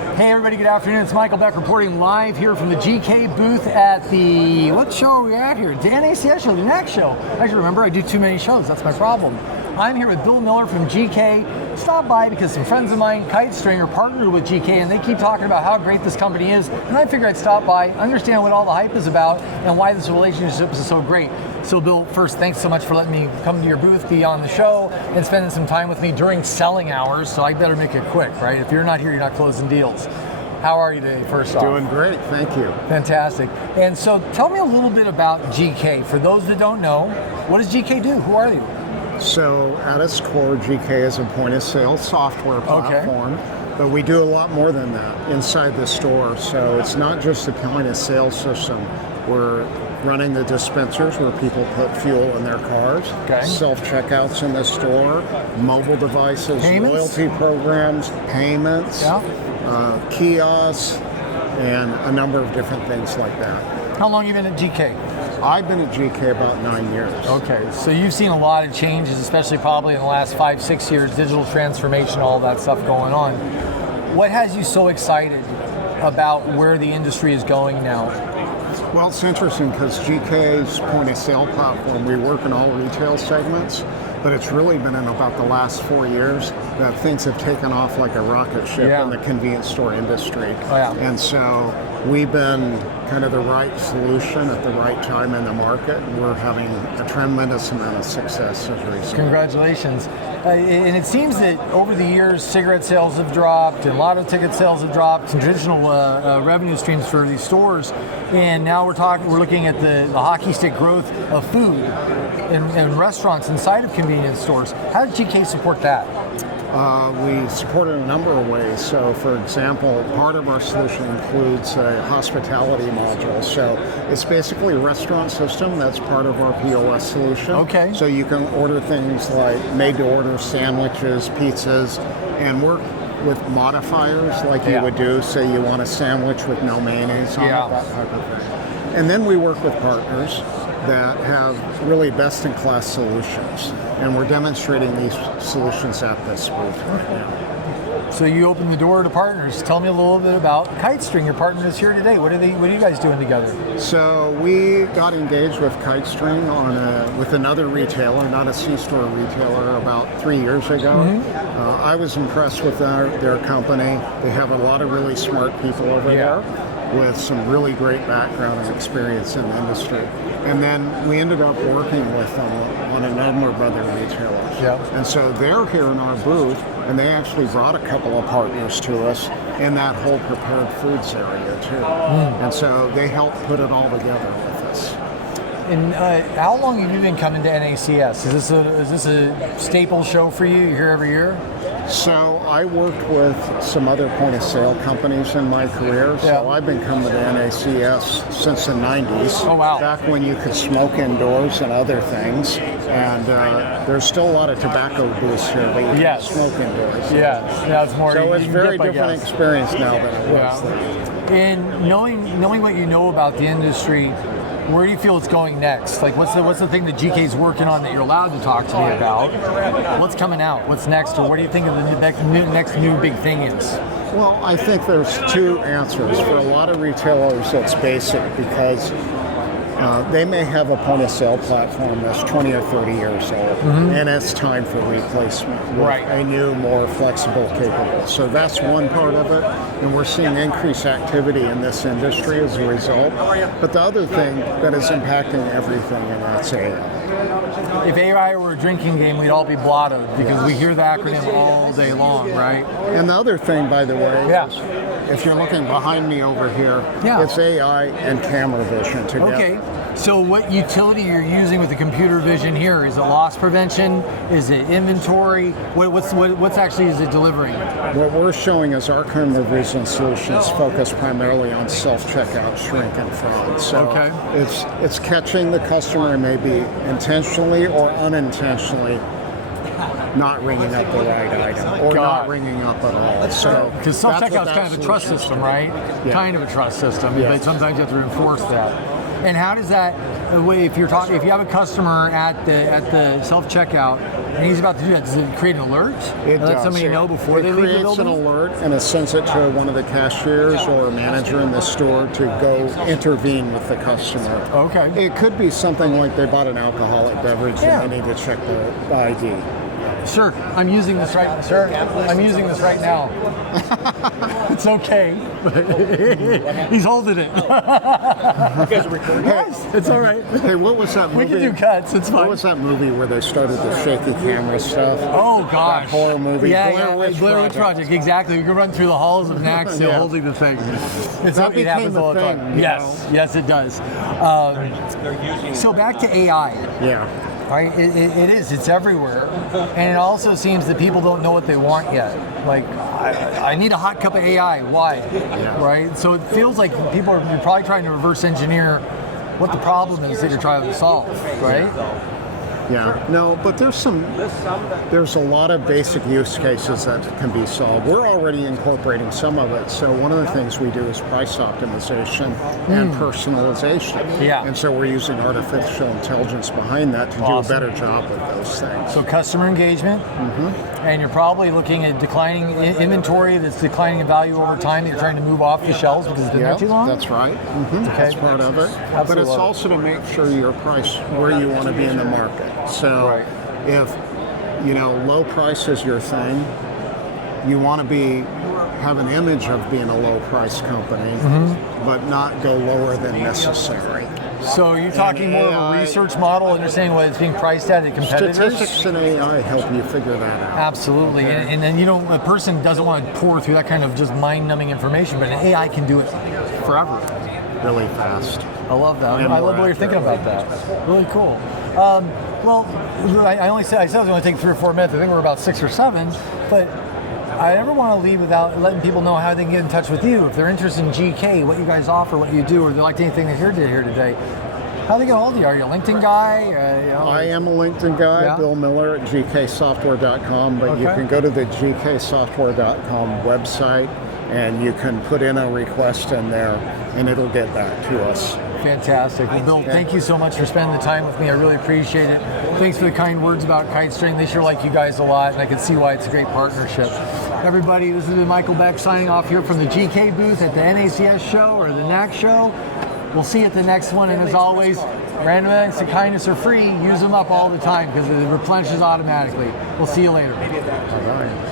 Hey everybody, good afternoon. It's Michael Beck reporting live here from the GK booth at the, what show are we at here? The NACS show, the NACS show. Actually, remember, I do too many shows, that's my problem. I'm here with Bill Miller from GK. Stopped by because some friends of mine, Kite String, are partnered with GK, and they keep talking about how great this company is. And I figured I'd stop by, understand what all the hype is about, and why this relationship is so great. So Bill, first, thanks so much for letting me come to your booth, be on the show, and spending some time with me during selling hours, so I better make it quick, right? If you're not here, you're not closing deals. How are you today, first off? Doing great, thank you. Fantastic. And so tell me a little bit about GK. For those that don't know, what does GK do? Who are you? So at its core, GK is a point-of-sale software platform, but we do a lot more than that inside the store. So it's not just the point-of-sale system. We're running the dispensers where people put fuel in their cars, self-checkouts in the store, mobile devices, loyalty programs, payments, kiosks, and a number of different things like that. How long have you been at GK? I've been at GK about 9 years. Okay, so you've seen a lot of changes, especially probably in the last 5-6 years, digital transformation, all that stuff going on. What has you so excited about where the industry is going now? Well, it's interesting because GK's point-of-sale platform, we work in all retail segments, but it's really been in about the last 4 years that things have taken off like a rocket ship in the convenience store industry. And so we've been kind of the right solution at the right time in the market, and we're having a tremendous amount of success as recently. Congratulations. And it seems that over the years, cigarette sales have dropped, and lotto ticket sales have dropped, and traditional revenue streams for these stores. And now we're looking at the hockey stick growth of food and restaurants inside of convenience stores. How did GK support that? We support it in a number of ways. So, for example, part of our solution includes a hospitality module. So it's basically a restaurant system that's part of our POS solution. Okay. So you can order things like made-to-order sandwiches, pizzas, and work with modifiers like you would do. Say you want a sandwich with no mayonnaise on it, that type of thing. And then we work with partners that have really best-in-class solutions, and we're demonstrating these solutions at this booth right now. So you opened the door to partners. Tell me a little bit about Kite String. Your partner is here today. What are you guys doing together? So we got engaged with Kite String with another retailer, not a C-store retailer, about 3 years ago. I was impressed with their company. They have a lot of really smart people over there with some really great background and experience in the industry. And then we ended up working with them on a number of other retailers. And so they're here in our booth, and they actually brought a couple of partners to us in that whole prepared foods area too. And so they helped put it all together with us. And how long have you been coming to NACS? Is this a staple show for you? You're here every year? So I worked with some other point-of-sale companies in my career. So I've been coming to NACS since the 90s. Oh, wow. Back when you could smoke indoors and other things. And there's still a lot of tobacco booths here, but you can't smoke indoors. It's more. So it's a very different experience now than it was then. And knowing what you know about the industry, where do you feel it's going next? Like, what's the thing that GK's working on that you're allowed to talk to me about? What's coming out? What's next? Or what do you think of the next new big thing is? Well, I think there's two answers. For a lot of retailers, it's basic because they may have a point-of-sale platform that's 20 or 30 years old, and it's time for replacement with a new, more flexible, capable. So that's one part of it, and we're seeing increased activity in this industry as a result. But the other thing that is impacting everything, and that's AI. If AI were a drinking game, we'd all be blottoed because we hear the acronym all day long, right? And the other thing, by the way, is if you're looking behind me over here, it's AI and camera vision together. Okay. So what utility you're using with the computer vision here? Is it loss prevention? Is it inventory? What's actually is it delivering? What we're showing is our camera vision solutions focus primarily on self-checkout, shrink, and fraud. So it's catching the customer maybe intentionally or unintentionally not ringing up the right item or not ringing up at all. So because self-checkout is kind of a trust system, right? Kind of a trust system, but sometimes you have to enforce that. And how does that, if you have a customer at the self checkout and he's about to do that, does it create an alert? It Let does. somebody know before they leave the It creates building? an alert and it sends it to one of the cashiers or a manager in the store to go intervene with the customer. Okay. It could be something like they bought an alcoholic beverage Yeah. and they need to check the ID. Sir, I'm using this right now. It's okay. He's holding it. Yes, it's all right. Hey, what was that We movie? can do cuts. It's fine. What was that movie where they started the shaky camera stuff? Oh gosh, That horror movie. Yeah, Blair Witch Blair Witch Project. Exactly. We can run through the halls of NACS still Yeah. holding the thing. It became happens a all the thing, time. you Yes, know? yes, it does. So back to AI. Yeah. Right, it is. It's everywhere, and it also seems that people don't know what they want yet. Like, I need a hot cup of AI. Why? Yeah. Right. So it feels like people are probably trying to reverse engineer what the problem is that you're trying to solve. Right. Yeah, no, but there's a lot of basic use cases that can be solved. We're already incorporating some of it. So one of the things we do is price optimization and personalization. Yeah. And so we're using artificial intelligence behind that to do a better job with those things. So customer engagement, and you're probably looking at declining inventory that's declining in value over time that you're trying to move off the shelves because it's been there too long. That's right. That's part of it. But Absolutely it's love it. also to make sure you're priced where you want to be in the market. So Right. if low price is your thing, you want to have an image of being a low price company, but not go lower than necessary. So you're talking more of a AI research model, understanding what it's being priced at competitors? Statistics and AI help you figure that out. Absolutely. And then, a person doesn't want to pour through that kind of just mind-numbing information, but an AI can do it forever. Really fast. I love that. And I more love the way you're thinking about that. Really cool. Well, I said I was going to take 3 or 4 minutes. I think we're about 6 or 7, but I never want to leave without letting people know how they can get in touch with you. If they're interested in GK, what you guys offer, what you do, or they liked anything they heard here today, how do they get a hold of you? Are you a LinkedIn guy? I am a LinkedIn guy, Yeah. Bill Miller at gksoftware.com, but you Okay. can go to the gksoftware.com website and you can put in a request in there and it'll get back to us. Fantastic. Well, Bill, thank you so much for spending the time with me. I really appreciate it. Thanks for the kind words about Kite String. They sure like you guys a lot, and I can see why it's a great partnership. Everybody, this has been Michael Beck signing off here from the GK booth at the NACS show or the NACS show. We'll see you at the next one, and as always, random acts of kindness are free. Use them up all the time because it replenishes automatically. We'll see you later. Bye-bye.